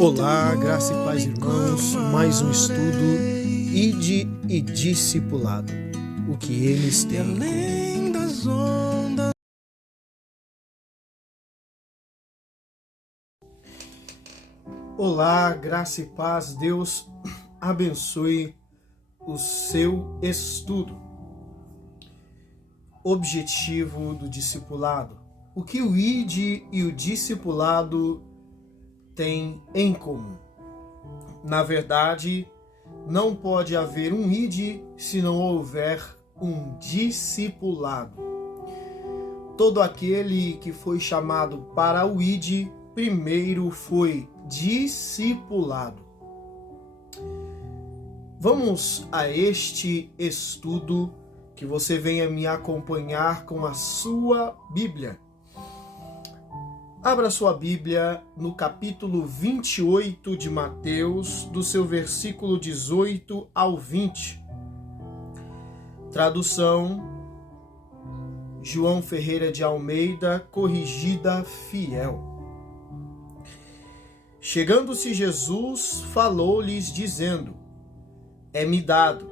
Olá, graça e paz, irmãos. Mais um estudo, Ide e Discipulado. O que eles têm em comum. Olá, graça e paz. Deus abençoe o seu estudo. Objetivo do discipulado. O que o Ide e o discipulado têm em comum? Na verdade, não pode haver um Ide se não houver um discipulado. Todo aquele que foi chamado para o Ide, primeiro foi discipulado. Vamos a este estudo, que você venha me acompanhar com a sua Bíblia. Abra sua Bíblia no capítulo 28 de Mateus, do seu versículo 18 ao 20. Tradução: João Ferreira de Almeida, corrigida fiel. Chegando-se Jesus, falou-lhes dizendo: É-me dado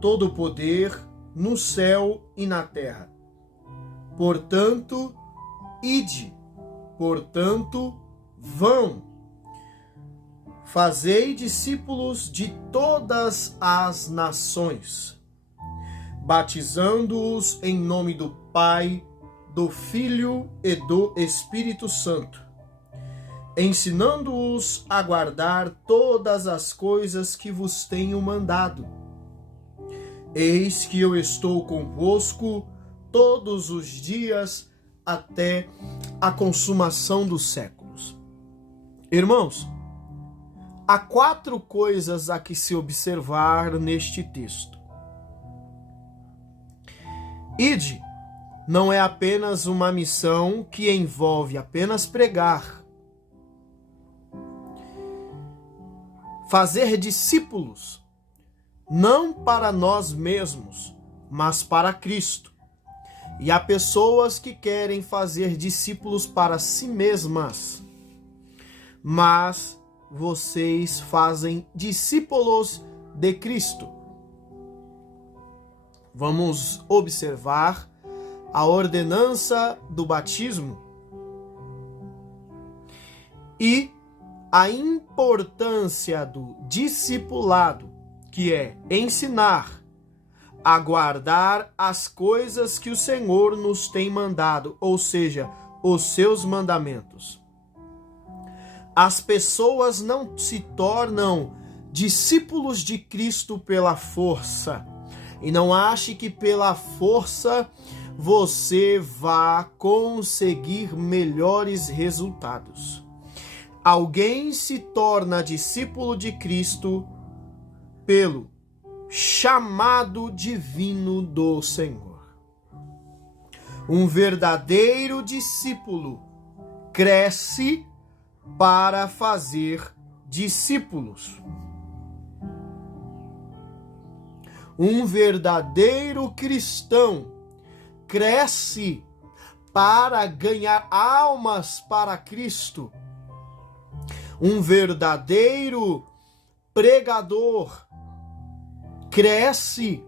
todo o poder no céu e na terra. Portanto, ide. Portanto, vão, fazei discípulos de todas as nações, batizando-os em nome do Pai, do Filho e do Espírito Santo, ensinando-os a guardar todas as coisas que vos tenho mandado. Eis que eu estou convosco todos os dias até a consumação dos séculos. Irmãos, há 4 coisas a que se observar neste texto. Ide não é apenas uma missão que envolve apenas pregar. Fazer discípulos, não para nós mesmos, mas para Cristo. E há pessoas que querem fazer discípulos para si mesmas, mas vocês fazem discípulos de Cristo. Vamos observar a ordenança do batismo e a importância do discipulado, que é ensinar a guardar as coisas que o Senhor nos tem mandado, ou seja, os seus mandamentos. As pessoas não se tornam discípulos de Cristo pela força. E não ache que pela força você vá conseguir melhores resultados. Alguém se torna discípulo de Cristo pelo chamado divino do Senhor. Um verdadeiro discípulo cresce para fazer discípulos. Um verdadeiro cristão cresce para ganhar almas para Cristo. Um verdadeiro pregador cresce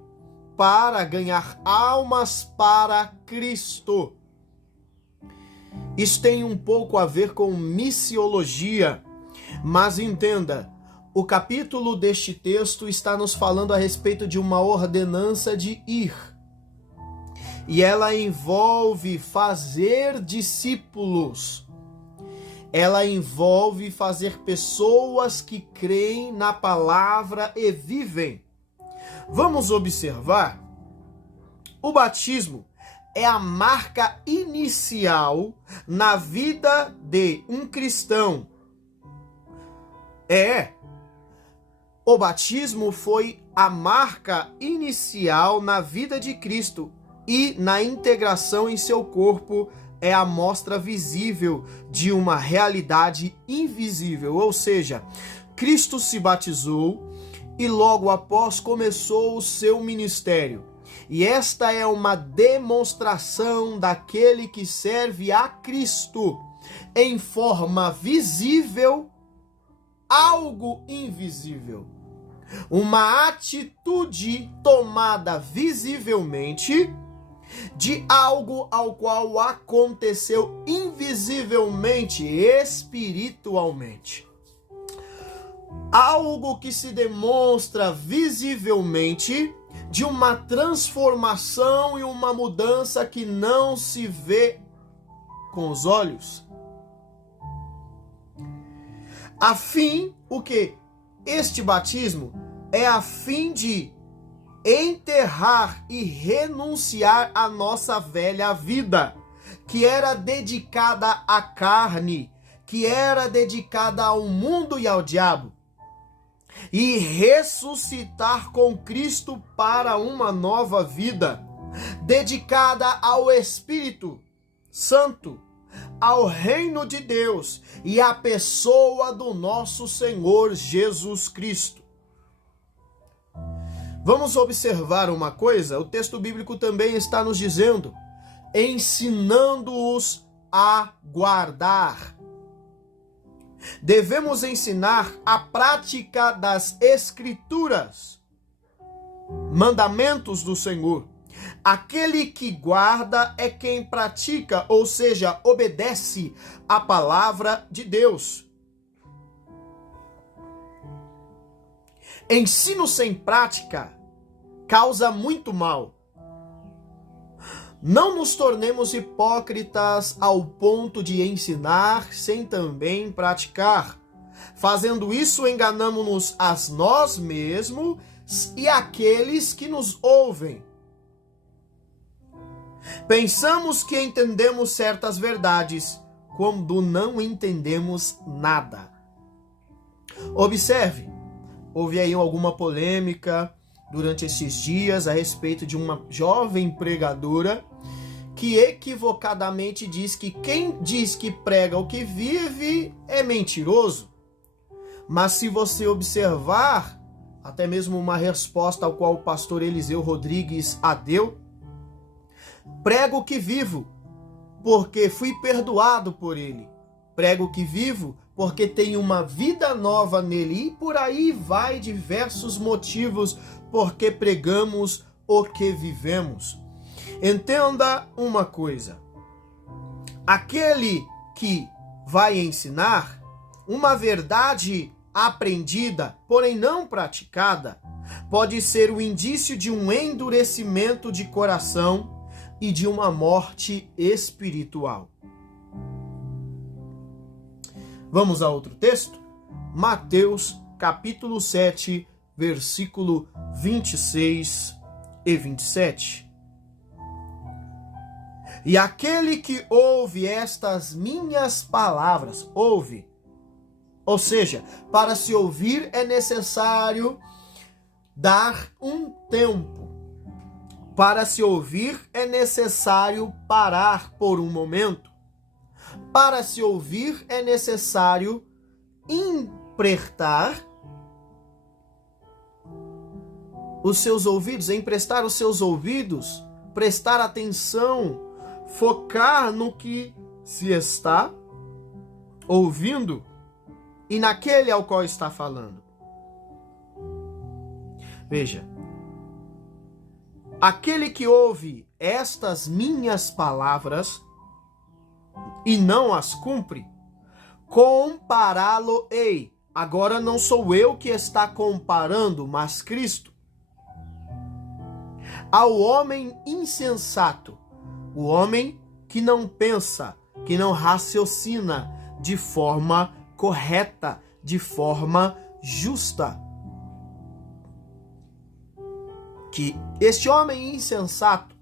para ganhar almas para Cristo. Isso tem um pouco a ver com missiologia, mas entenda, o capítulo deste texto está nos falando a respeito de uma ordenança de ir. E ela envolve fazer discípulos. Ela envolve fazer pessoas que creem na palavra e vivem. Vamos observar. O batismo é a marca inicial na vida de um cristão. O batismo foi a marca inicial na vida de Cristo e na integração em seu corpo é a mostra visível de uma realidade invisível, ou seja, Cristo se batizou e logo após começou o seu ministério. E esta é uma demonstração daquele que serve a Cristo em forma visível algo invisível. Uma atitude tomada visivelmente de algo ao qual aconteceu invisivelmente, espiritualmente. Algo que se demonstra visivelmente de uma transformação e uma mudança que não se vê com os olhos. A fim, o que? Este batismo é a fim de enterrar e renunciar a nossa velha vida, que era dedicada à carne, que era dedicada ao mundo e ao diabo, e ressuscitar com Cristo para uma nova vida, dedicada ao Espírito Santo, ao reino de Deus e à pessoa do nosso Senhor Jesus Cristo. Vamos observar uma coisa, o texto bíblico também está nos dizendo, ensinando-os a guardar. Devemos ensinar a prática das Escrituras, mandamentos do Senhor. Aquele que guarda é quem pratica, ou seja, obedece a palavra de Deus. Ensino sem prática causa muito mal. Não nos tornemos hipócritas ao ponto de ensinar sem também praticar. Fazendo isso, enganamos-nos a nós mesmos e aqueles que nos ouvem. Pensamos que entendemos certas verdades, quando não entendemos nada. Observe, houve aí alguma polêmica durante esses dias a respeito de uma jovem pregadora que equivocadamente diz que quem diz que prega o que vive é mentiroso. Mas se você observar, até mesmo uma resposta ao qual o pastor Eliseu Rodrigues a deu, prego o que vivo, porque fui perdoado por ele. Prego o que vivo, porque tenho uma vida nova nele. E por aí vai diversos motivos porque pregamos o que vivemos. Entenda uma coisa. Aquele que vai ensinar uma verdade aprendida, porém não praticada, pode ser o indício de um endurecimento de coração e de uma morte espiritual. Vamos a outro texto? Mateus, capítulo 7, versículo 26 e 27. E aquele que ouve estas minhas palavras, ouve. Ou seja, para se ouvir é necessário dar um tempo. Para se ouvir é necessário parar por um momento. Para se ouvir é necessário emprestar os seus ouvidos, emprestar os seus ouvidos, prestar atenção, focar no que se está ouvindo e naquele ao qual está falando. Veja, aquele que ouve estas minhas palavras e não as cumpre, compará-lo-ei. Agora não sou eu que está comparando, mas Cristo. Ao homem insensato, o homem que não pensa, que não raciocina de forma correta, de forma justa. Que este homem insensato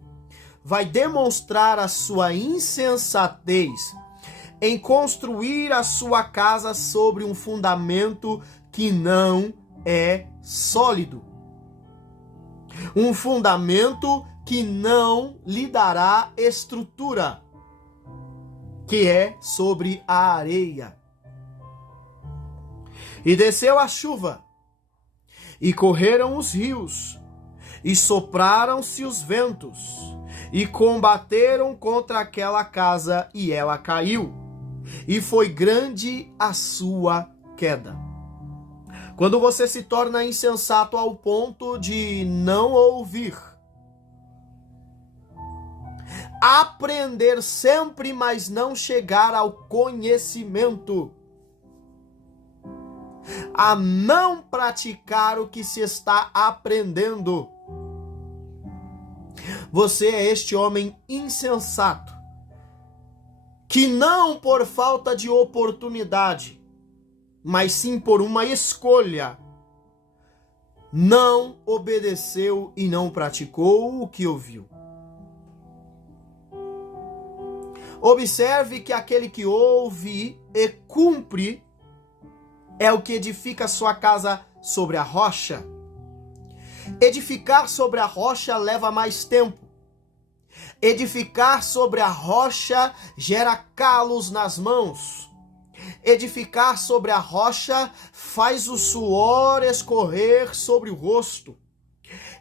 vai demonstrar a sua insensatez em construir a sua casa sobre um fundamento que não é sólido. Um fundamento que não lhe dará estrutura, que é sobre a areia. E desceu a chuva, e correram os rios, e sopraram-se os ventos, e combateram contra aquela casa, e ela caiu, e foi grande a sua queda. Quando você se torna insensato ao ponto de não ouvir, aprender sempre, mas não chegar ao conhecimento, a não praticar o que se está aprendendo, você é este homem insensato, que não por falta de oportunidade, mas sim por uma escolha, não obedeceu e não praticou o que ouviu. Observe que aquele que ouve e cumpre é o que edifica sua casa sobre a rocha. Edificar sobre a rocha leva mais tempo. Edificar sobre a rocha gera calos nas mãos. Edificar sobre a rocha faz o suor escorrer sobre o rosto.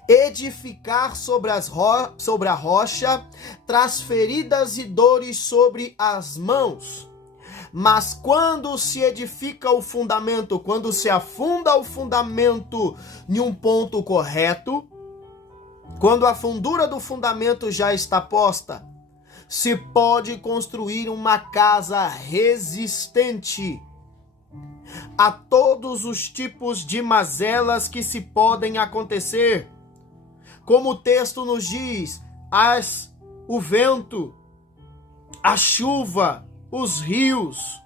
Edificar sobre a rocha traz feridas e dores sobre as mãos. Mas quando se edifica o fundamento, quando se afunda o fundamento em um ponto correto, quando a fundura do fundamento já está posta, se pode construir uma casa resistente a todos os tipos de mazelas que se podem acontecer. Como o texto nos diz, o vento, a chuva, os rios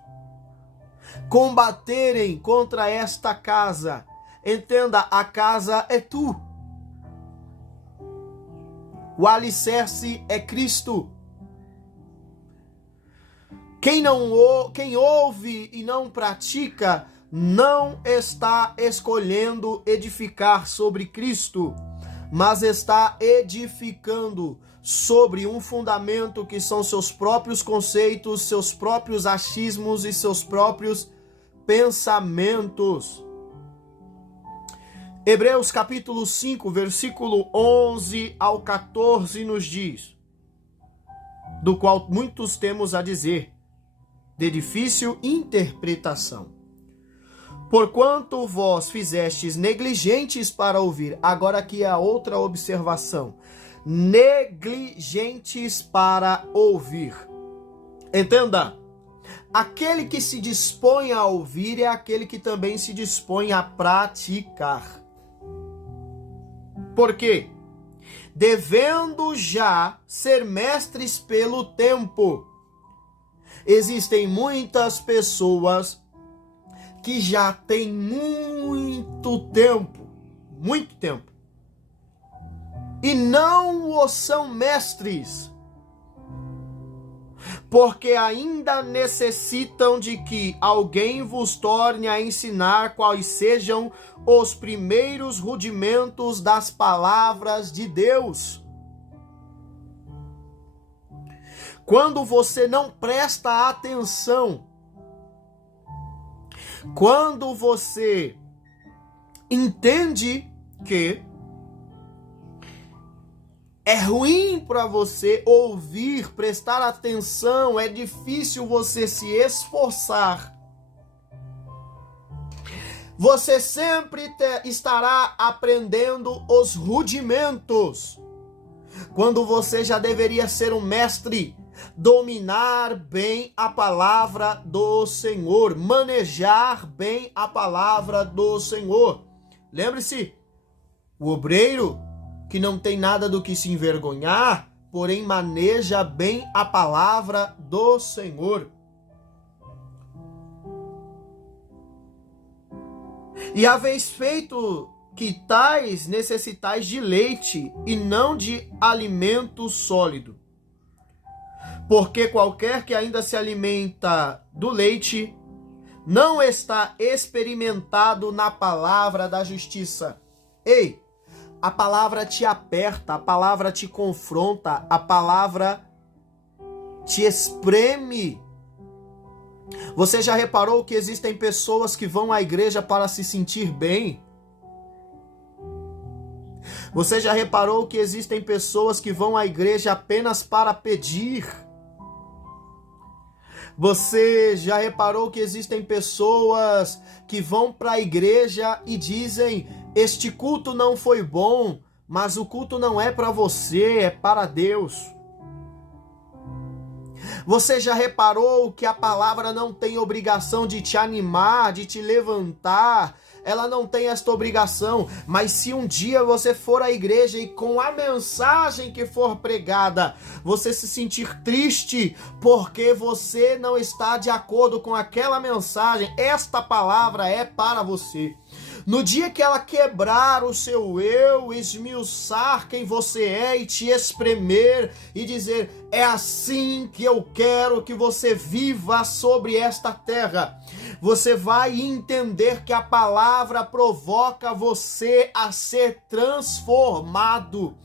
combaterem contra esta casa. Entenda, a casa é tu. O alicerce é Cristo. Quem ouve e não pratica, não está escolhendo edificar sobre Cristo, mas está edificando sobre um fundamento que são seus próprios conceitos, seus próprios achismos e seus próprios pensamentos. Hebreus capítulo 5, versículo 11 ao 14 nos diz, do qual muitos temos a dizer, de difícil interpretação. Porquanto vós fizestes negligentes para ouvir. Agora aqui é a outra observação. Negligentes para ouvir. Entenda, aquele que se dispõe a ouvir é aquele que também se dispõe a praticar. Por quê? Devendo já ser mestres pelo tempo. Existem muitas pessoas que já têm muito tempo, e não o são mestres, porque ainda necessitam de que alguém vos torne a ensinar quais sejam os primeiros rudimentos das palavras de Deus. Quando você não presta atenção, quando você entende que é ruim para você ouvir, prestar atenção, é difícil você se esforçar, você sempre estará aprendendo os rudimentos, quando você já deveria ser um mestre, dominar bem a palavra do Senhor, manejar bem a palavra do Senhor. Lembre-se, o obreiro que não tem nada do que se envergonhar, porém maneja bem a palavra do Senhor. E haveis feito que tais necessitais de leite e não de alimento sólido. Porque qualquer que ainda se alimenta do leite não está experimentado na palavra da justiça. Ei, a palavra te aperta, a palavra te confronta, a palavra te espreme. Você já reparou que existem pessoas que vão à igreja para se sentir bem? Você já reparou que existem pessoas que vão à igreja apenas para pedir? Você já reparou que existem pessoas que vão para a igreja e dizem: este culto não foi bom, mas o culto não é para você, é para Deus. Você já reparou que a palavra não tem obrigação de te animar, de te levantar? Ela não tem esta obrigação, mas se um dia você for à igreja e com a mensagem que for pregada, você se sentir triste porque você não está de acordo com aquela mensagem, esta palavra é para você. No dia que ela quebrar o seu eu, esmiuçar quem você é e te espremer e dizer: é assim que eu quero que você viva sobre esta terra, você vai entender que a palavra provoca você a ser transformado.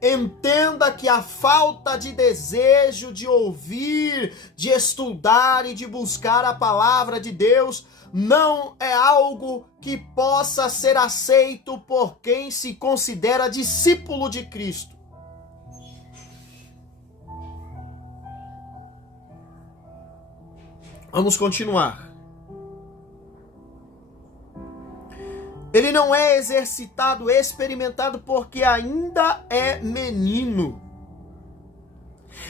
Entenda que a falta de desejo de ouvir, de estudar e de buscar a palavra de Deus não é algo que possa ser aceito por quem se considera discípulo de Cristo. Vamos continuar. Ele não é exercitado, experimentado, porque ainda é menino.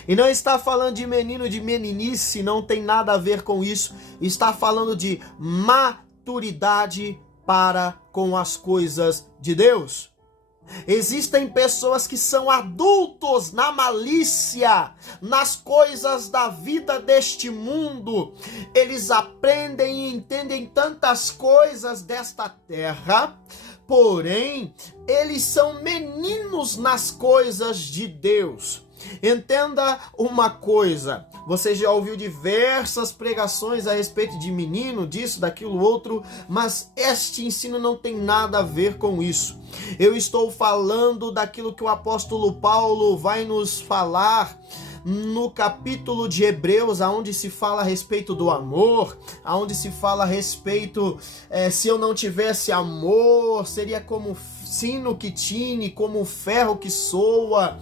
E não está falando de menino, de meninice, não tem nada a ver com isso. Está falando de maturidade para com as coisas de Deus. Existem pessoas que são adultos na malícia, nas coisas da vida deste mundo. Eles aprendem e entendem tantas coisas desta terra, porém, eles são meninos nas coisas de Deus. Entenda uma coisa, você já ouviu diversas pregações a respeito de menino, disso, daquilo, outro, mas este ensino não tem nada a ver com isso. Eu estou falando daquilo que o apóstolo Paulo vai nos falar no capítulo de Hebreus, aonde se fala a respeito do amor, aonde se fala a respeito, se eu não tivesse amor, seria como sino que tine, como ferro que soa.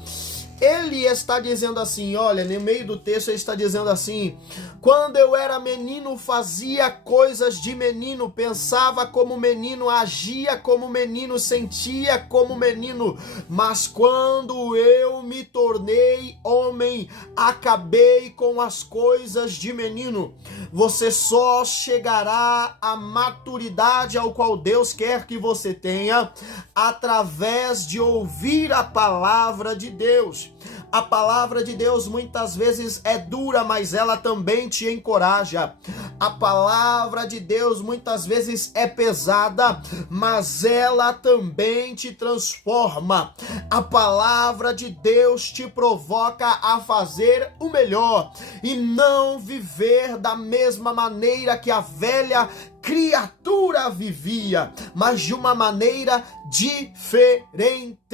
Ele está dizendo assim, olha, no meio do texto ele está dizendo assim: quando eu era menino fazia coisas de menino, pensava como menino, agia como menino, sentia como menino, mas quando eu me tornei homem, acabei com as coisas de menino. Você só chegará à maturidade ao qual Deus quer que você tenha através de ouvir a palavra de Deus. A palavra de Deus muitas vezes é dura, mas ela também te encoraja. A palavra de Deus muitas vezes é pesada, mas ela também te transforma. A palavra de Deus te provoca a fazer o melhor e não viver da mesma maneira que a velha criatura vivia, mas de uma maneira diferente.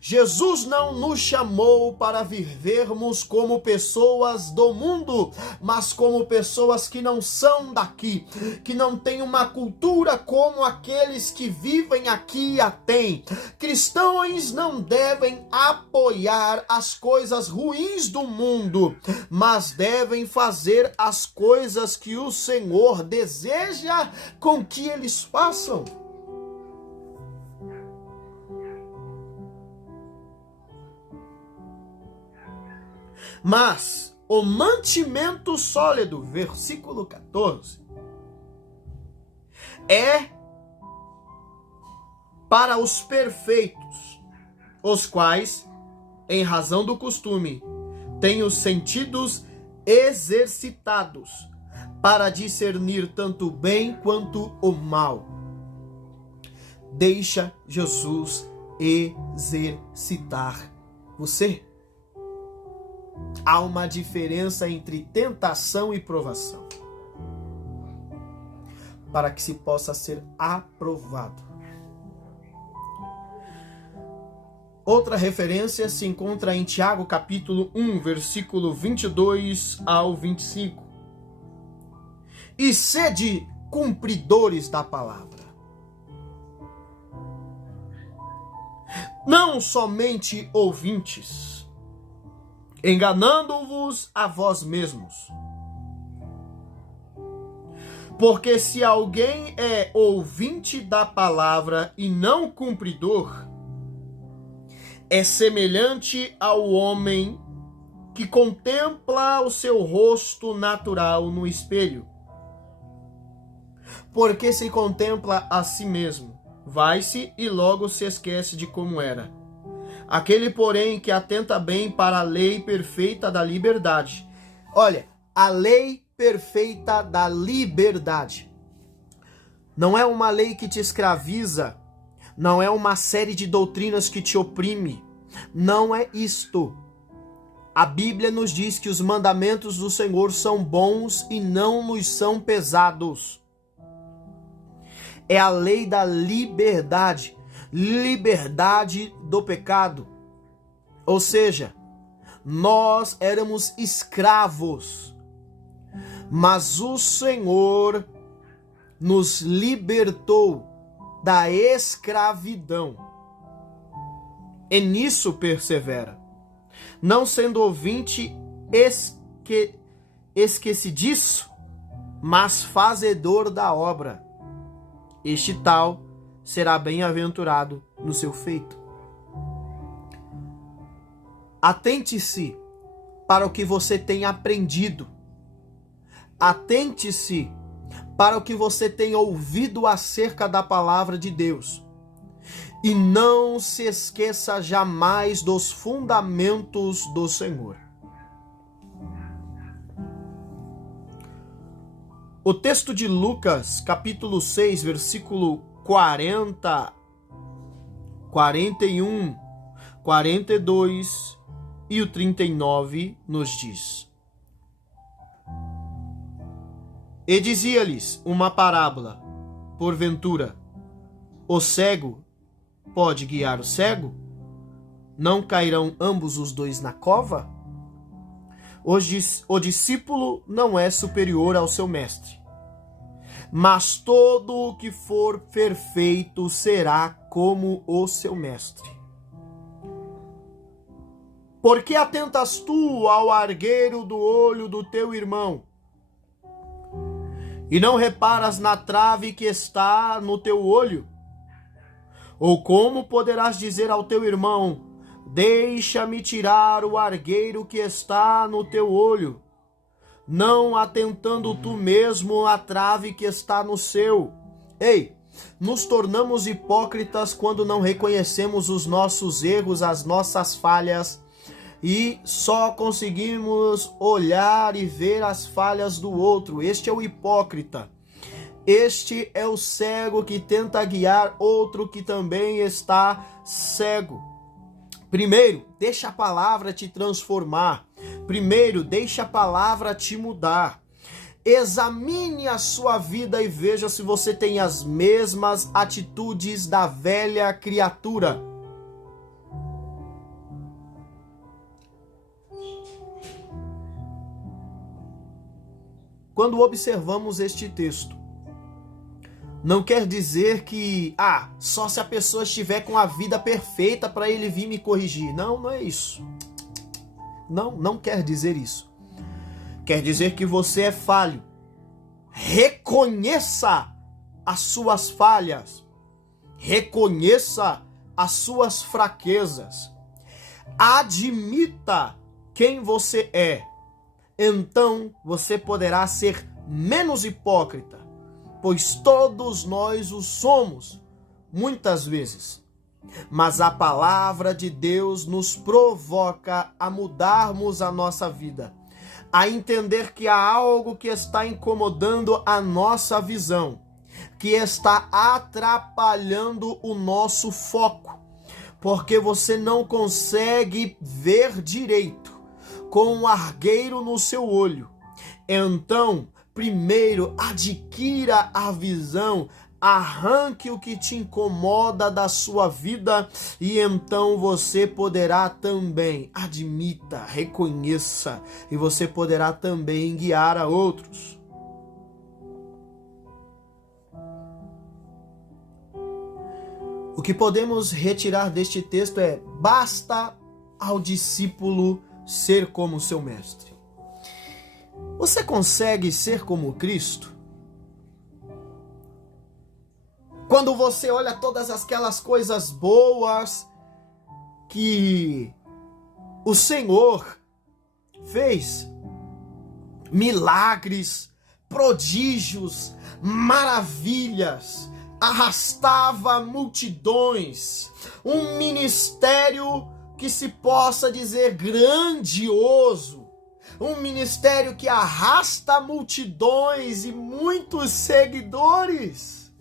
Jesus não nos chamou para vivermos como pessoas do mundo, mas como pessoas que não são daqui, que não têm uma cultura como aqueles que vivem aqui a têm. Cristãos não devem apoiar as coisas ruins do mundo, mas devem fazer as coisas que o Senhor deseja com que eles façam. Mas o mantimento sólido, versículo 14, é para os perfeitos, os quais, em razão do costume, têm os sentidos exercitados para discernir tanto o bem quanto o mal. Deixa Jesus exercitar você. Há uma diferença entre tentação e provação, para que se possa ser aprovado. Outra referência se encontra em Tiago capítulo 1, versículo 22 ao 25. E sede cumpridores da palavra, não somente ouvintes, enganando-vos a vós mesmos. Porque se alguém é ouvinte da palavra e não cumpridor, é semelhante ao homem que contempla o seu rosto natural no espelho. Porque se contempla a si mesmo, vai-se e logo se esquece de como era. Aquele, porém, que atenta bem para a lei perfeita da liberdade. Olha, a lei perfeita da liberdade. Não é uma lei que te escraviza, não é uma série de doutrinas que te oprime, não é isto. A Bíblia nos diz que os mandamentos do Senhor são bons e não nos são pesados. É a lei da liberdade, liberdade do pecado. Ou seja, nós éramos escravos, mas o Senhor nos libertou da escravidão. E nisso persevera, não sendo ouvinte esquecidiço, mas fazedor da obra. Este tal será bem-aventurado no seu feito. Atente-se para o que você tem aprendido. Atente-se para o que você tem ouvido acerca da palavra de Deus. E não se esqueça jamais dos fundamentos do Senhor. O texto de Lucas, capítulo 6, versículo 40, 41, 42 e o 39 nos diz: E dizia-lhes uma parábola, porventura, o cego pode guiar o cego? Não cairão ambos os dois na cova? O discípulo não é superior ao seu mestre, mas todo o que for perfeito será como o seu mestre. Por que atentas tu ao argueiro do olho do teu irmão, e não reparas na trave que está no teu olho? Ou como poderás dizer ao teu irmão: deixa-me tirar o argueiro que está no teu olho, não atentando tu mesmo à trave que está no seu? Ei, nos tornamos hipócritas quando não reconhecemos os nossos erros, as nossas falhas, e só conseguimos olhar e ver as falhas do outro. Este é o hipócrita. Este é o cego que tenta guiar outro que também está cego. Primeiro, deixa a palavra te transformar. Primeiro, deixa a palavra te mudar. Examine a sua vida e veja se você tem as mesmas atitudes da velha criatura. Quando observamos este texto, não quer dizer que, só se a pessoa estiver com a vida perfeita para ele vir me corrigir. Não, não é isso. Não quer dizer isso. Quer dizer que você é falho. Reconheça as suas falhas. Reconheça as suas fraquezas. Admita quem você é. Então você poderá ser menos hipócrita, pois todos nós o somos, muitas vezes. Mas a palavra de Deus nos provoca a mudarmos a nossa vida, a entender que há algo que está incomodando a nossa visão, que está atrapalhando o nosso foco, porque você não consegue ver direito com um argueiro no seu olho. Então, primeiro, adquira a visão, arranque o que te incomoda da sua vida e então você poderá também, admita, reconheça, e você poderá também guiar a outros. O que podemos retirar deste texto é: basta ao discípulo ser como seu mestre. Você consegue ser como Cristo? Quando você olha todas aquelas coisas boas que o Senhor fez, milagres, prodígios, maravilhas, arrastava multidões, um ministério que se possa dizer grandioso, um ministério que arrasta multidões e muitos seguidores.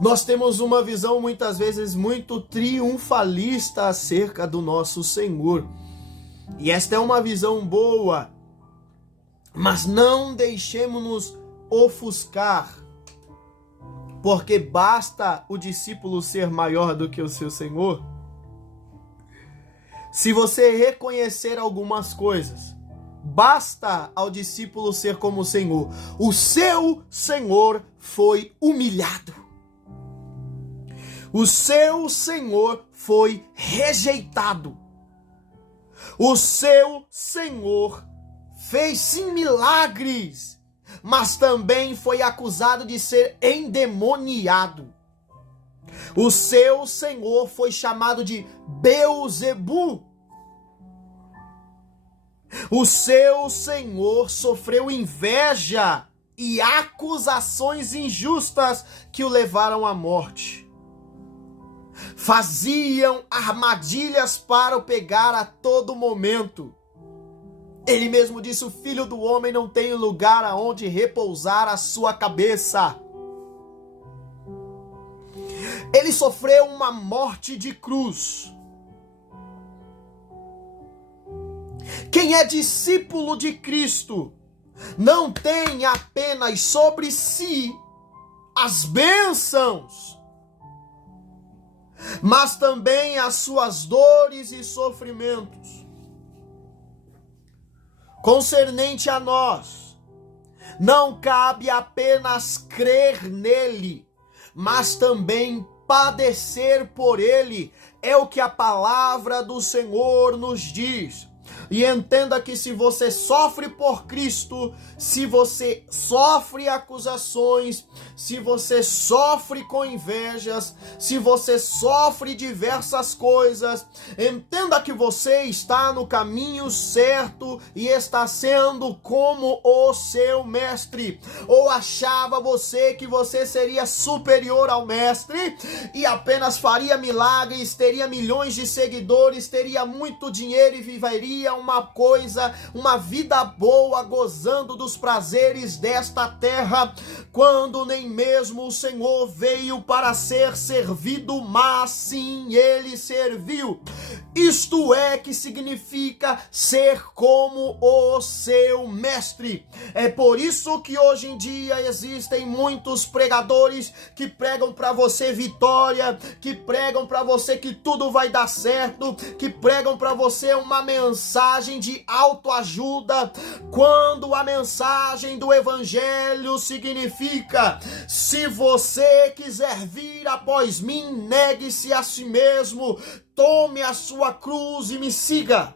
Nós temos uma visão muitas vezes muito triunfalista acerca do nosso Senhor. E esta é uma visão boa, mas não deixemos-nos ofuscar, porque basta o discípulo ser maior do que o seu Senhor. Se você reconhecer algumas coisas, basta ao discípulo ser como o Senhor. O seu Senhor foi humilhado. O seu Senhor foi rejeitado. O seu Senhor fez sim milagres, mas também foi acusado de ser endemoniado. O seu Senhor foi chamado de Beelzebu. O seu Senhor sofreu inveja e acusações injustas que o levaram à morte. Faziam armadilhas para o pegar a todo momento. Ele mesmo disse: o Filho do Homem não tem lugar aonde repousar a sua cabeça. Ele sofreu uma morte de cruz. Quem é discípulo de Cristo não tem apenas sobre si as bênçãos, mas também as suas dores e sofrimentos. Concernente a nós, não cabe apenas crer nele, mas também padecer por ele. É o que a palavra do Senhor nos diz. E entenda que se você sofre por Cristo, se você sofre acusações, se você sofre com invejas, se você sofre diversas coisas, entenda que você está no caminho certo e está sendo como o seu mestre. Ou achava você que você seria superior ao mestre e apenas faria milagres, teria milhões de seguidores, teria muito dinheiro e viveria uma vida boa, gozando dos prazeres desta terra, quando nem mesmo o Senhor veio para ser servido, mas sim ele serviu. Isto é que significa ser como o seu mestre. É por isso que hoje em dia existem muitos pregadores que pregam para você vitória, que pregam para você que tudo vai dar certo, que pregam para você uma mensagem de autoajuda, quando a mensagem do evangelho significa: se você quiser vir após mim, negue-se a si mesmo, tome a sua cruz e me siga.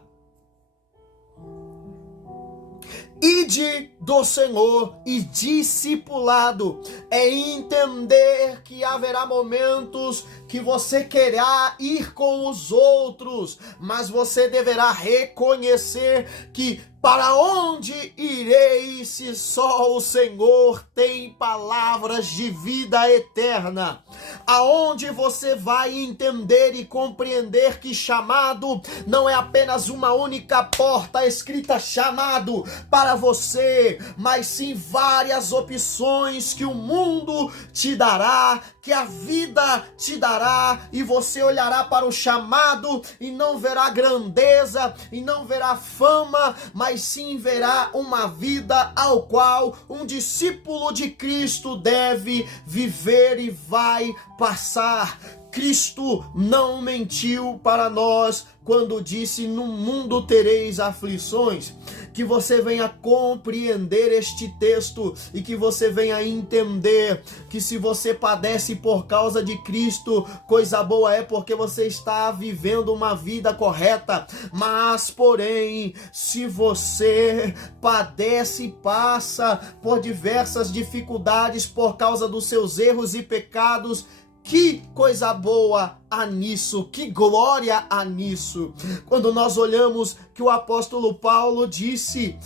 Ide do Senhor e discipulado é entender que haverá momentos que você querá ir com os outros, mas você deverá reconhecer que para onde irei se só o Senhor tem palavras de vida eterna? Aonde você vai entender e compreender que chamado não é apenas uma única porta escrita chamado para você, mas sim várias opções que o mundo te dará, que a vida te dará, e você olhará para o chamado e não verá grandeza e não verá fama, mas sim verá uma vida ao qual um discípulo de Cristo deve viver e vai passar. Cristo não mentiu para nós quando disse: no mundo tereis aflições, que você venha compreender este texto e que você venha entender que se você padece por causa de Cristo, coisa boa é, porque você está vivendo uma vida correta. Mas, porém, se você padece e passa por diversas dificuldades por causa dos seus erros e pecados, que coisa boa há nisso, que glória há nisso. Quando nós olhamos que o apóstolo Paulo disse: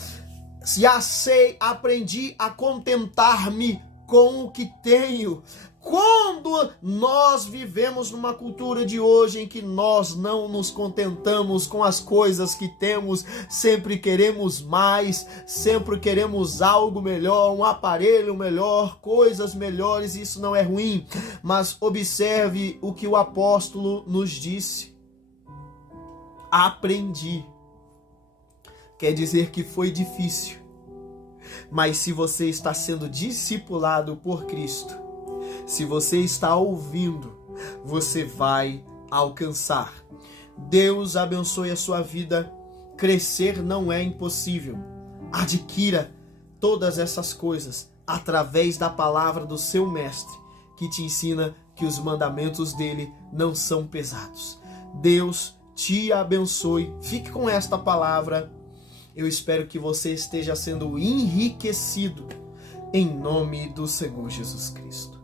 já sei, aprendi a contentar-me com o que tenho. Quando nós vivemos numa cultura de hoje em que nós não nos contentamos com as coisas que temos, sempre queremos mais, sempre queremos algo melhor, um aparelho melhor, coisas melhores, isso não é ruim, mas observe o que o apóstolo nos disse: aprendi. Quer dizer que foi difícil, mas se você está sendo discipulado por Cristo, se você está ouvindo, você vai alcançar. Deus abençoe a sua vida. Crescer não é impossível. Adquira todas essas coisas através da palavra do seu mestre, que te ensina que os mandamentos dele não são pesados. Deus te abençoe. Fique com esta palavra. Eu espero que você esteja sendo enriquecido em nome do Senhor Jesus Cristo.